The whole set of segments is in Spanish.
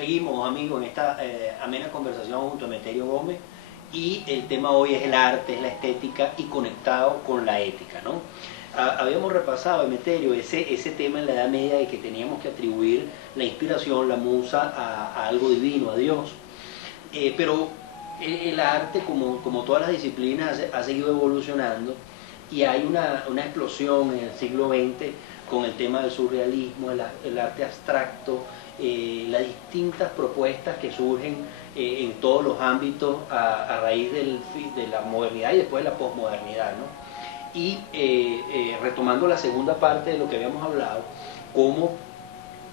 Seguimos, amigos, en esta amena conversación junto a Emeterio Gómez, y el tema hoy es el arte, es la estética y conectado con la ética, ¿no? Habíamos repasado, Emeterio, ese tema en la Edad Media de que teníamos que atribuir la inspiración, la musa, a algo divino, a Dios. Pero el arte, como todas las disciplinas, ha seguido evolucionando, y hay una explosión en el siglo XX con el tema del surrealismo, el arte abstracto, las distintas propuestas que surgen en todos los ámbitos a raíz de la modernidad y después de la posmodernidad, ¿no? Y retomando la segunda parte de lo que habíamos hablado, como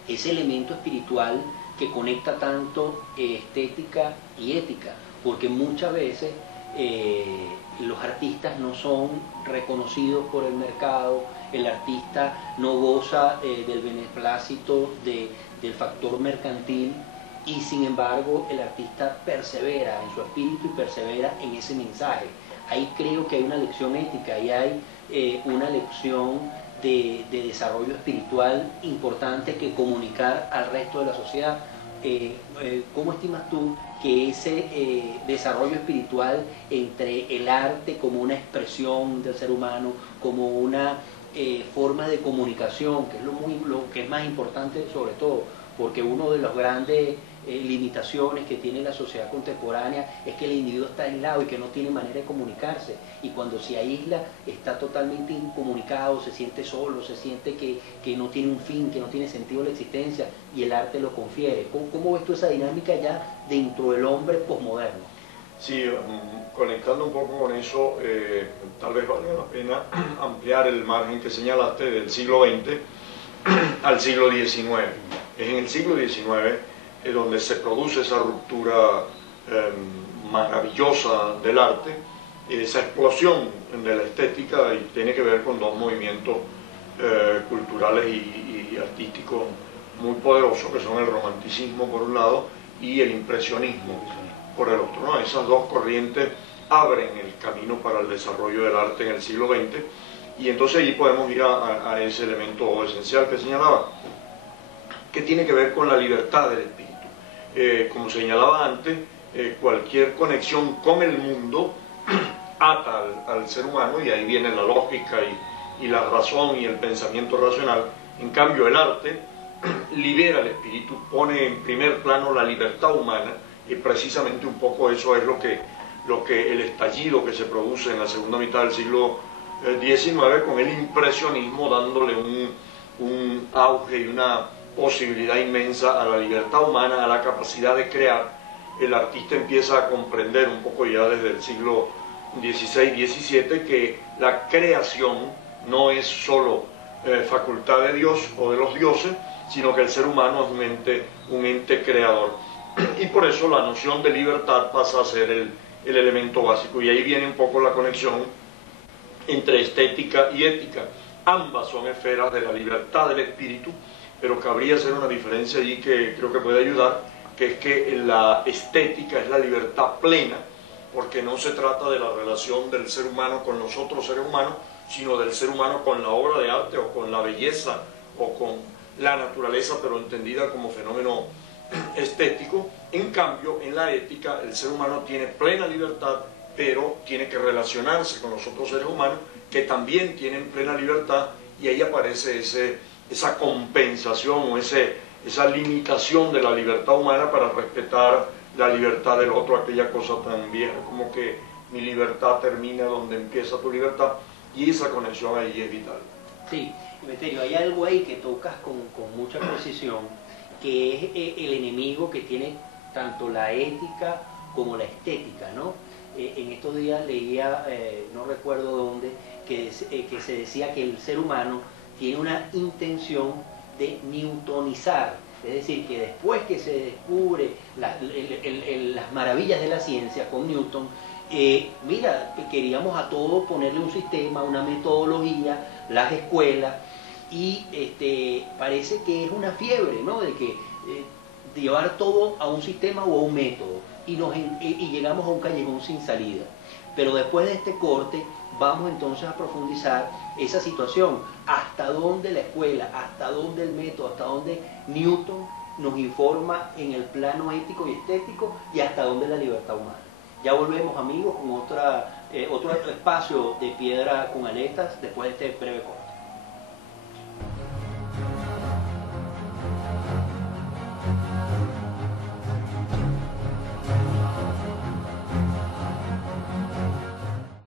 ese elemento espiritual que conecta tanto estética y ética, porque muchas veces los artistas no son reconocidos por el mercado, el artista no goza del beneplácito del factor mercantil, y sin embargo el artista persevera en su espíritu y persevera en ese mensaje. Ahí creo que hay una lección ética, ahí hay una lección de desarrollo espiritual importante que comunicar al resto de la sociedad. ¿Cómo estimas tú que ese desarrollo espiritual entre el arte como una expresión del ser humano, como una forma de comunicación, que es lo que es más importante sobre todo, porque uno de los grandes limitaciones que tiene la sociedad contemporánea es que el individuo está aislado y que no tiene manera de comunicarse, y cuando se aísla está totalmente incomunicado, se siente solo, se siente que no tiene un fin, que no tiene sentido la existencia, y el arte lo confiere? ¿Cómo ves tú esa dinámica ya dentro del hombre posmoderno? Sí, conectando un poco con eso, tal vez valga la pena ampliar el margen que señalaste del siglo XX al siglo XIX. Es en el siglo XIX donde se produce esa ruptura maravillosa del arte, esa explosión de la estética, y tiene que ver con dos movimientos culturales y artísticos muy poderosos, que son el romanticismo por un lado y el impresionismo por el otro, ¿no? Esas dos corrientes abren el camino para el desarrollo del arte en el siglo XX, y entonces ahí podemos ir a ese elemento esencial que señalaba, que tiene que ver con la libertad del espíritu. Como señalaba antes, cualquier conexión con el mundo ata al ser humano, y ahí viene la lógica y la razón y el pensamiento racional. En cambio, el arte libera el espíritu, pone en primer plano la libertad humana, y precisamente un poco eso es lo que el estallido que se produce en la segunda mitad del siglo XIX con el impresionismo, dándole un auge y una posibilidad inmensa a la libertad humana, a la capacidad de crear. El artista empieza a comprender un poco ya desde el siglo XVI-XVII que la creación no es solo facultad de Dios o de los dioses, sino que el ser humano es un ente creador. Y por eso la noción de libertad pasa a ser el elemento básico, y ahí viene un poco la conexión entre estética y ética. Ambas son esferas de la libertad del espíritu, pero cabría hacer una diferencia allí que creo que puede ayudar, que es que la estética es la libertad plena, porque no se trata de la relación del ser humano con los otros seres humanos, sino del ser humano con la obra de arte o con la belleza o con la naturaleza, pero entendida como fenómeno estético. En cambio, en la ética, el ser humano tiene plena libertad, pero tiene que relacionarse con los otros seres humanos que también tienen plena libertad, y ahí aparece esa compensación o esa limitación de la libertad humana para respetar la libertad del otro, aquella cosa tan vieja como que mi libertad termina donde empieza tu libertad, y esa conexión ahí es vital. Sí, Emeterio, hay algo ahí que tocas con mucha precisión, que es el enemigo que tiene tanto la ética como la estética, ¿no? En estos días leía, no recuerdo dónde, que se decía que el ser humano tiene una intención de newtonizar, es decir, que después que se descubre las maravillas de la ciencia con Newton, mira, queríamos a todo ponerle un sistema, una metodología, las escuelas, y parece que es una fiebre, ¿no? De llevar todo a un sistema o a un método, y llegamos a un callejón sin salida. Pero después de este corte vamos entonces a profundizar esa situación, hasta dónde la escuela, hasta dónde el método, hasta dónde Newton nos informa en el plano ético y estético y hasta dónde es la libertad humana. Ya volvemos, amigos, con otro espacio de Piedra con Aletas después de este breve corte.